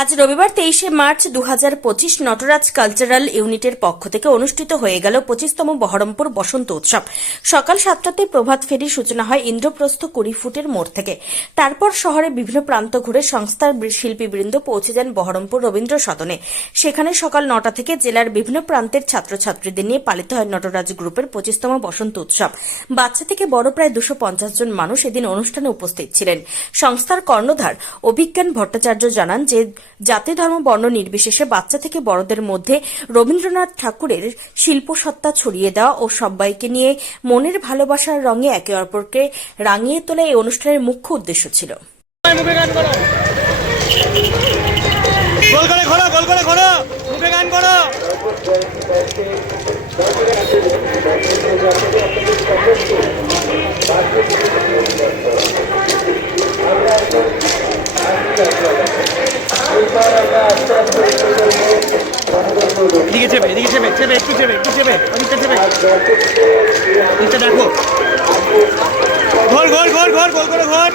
আজ রবিবার তেইশে মার্চ দু হাজার পঁচিশ নটরাজ কালচারাল ইউনিটের পক্ষ থেকে অনুষ্ঠিত হয়ে গেল পঁচিশতম বহরমপুর বসন্ত উৎসব। সকাল সাতটাতে প্রভাত ফেরির সূচনা হয় ইন্দ্রপ্রস্থ কুড়ি ফুটের মোড় থেকে। তারপর শহরে বিভিন্ন প্রান্ত ঘুরে সংস্থার শিল্পীবৃন্দ পৌঁছে যান বহরমপুর রবীন্দ্র সদনে। সেখানে সকাল নটা থেকে জেলার বিভিন্ন প্রান্তের ছাত্রছাত্রীদের নিয়ে পালিত হয় নটরাজ গ্রুপের পঁচিশতম বসন্ত উৎসব। বাচ্চা থেকে বড় প্রায় দুশো পঞ্চাশ জন মানুষ এদিন অনুষ্ঠানে উপস্থিত ছিলেন। সংস্থার কর্ণধার অভিজ্ঞান ভট্টাচার্য জানান যে জাতি ধর্ম বর্ণ নির্বিশেষে বাচ্চা থেকে বড়দের মধ্যে রবীন্দ্রনাথ ঠাকুরের শিল্পসত্তা ছড়িয়ে দেওয়া ও সবাইকে নিয়ে মনের ভালোবাসার রঙে একে অপরকে রাঙিয়ে তোলা এই অনুষ্ঠানের মুখ্য উদ্দেশ্য ছিল। মুখে গান গোল করে খোলো গোল করে খোলো মুখে গান করো। এদিকে চেপে এদিকে চেপে চেপে, একটু চেপে একটু চেপে, অনেকটা চেপে। নিচে দেখো। ঘর ঘর ঘর ঘর, গোল করে ঘোর।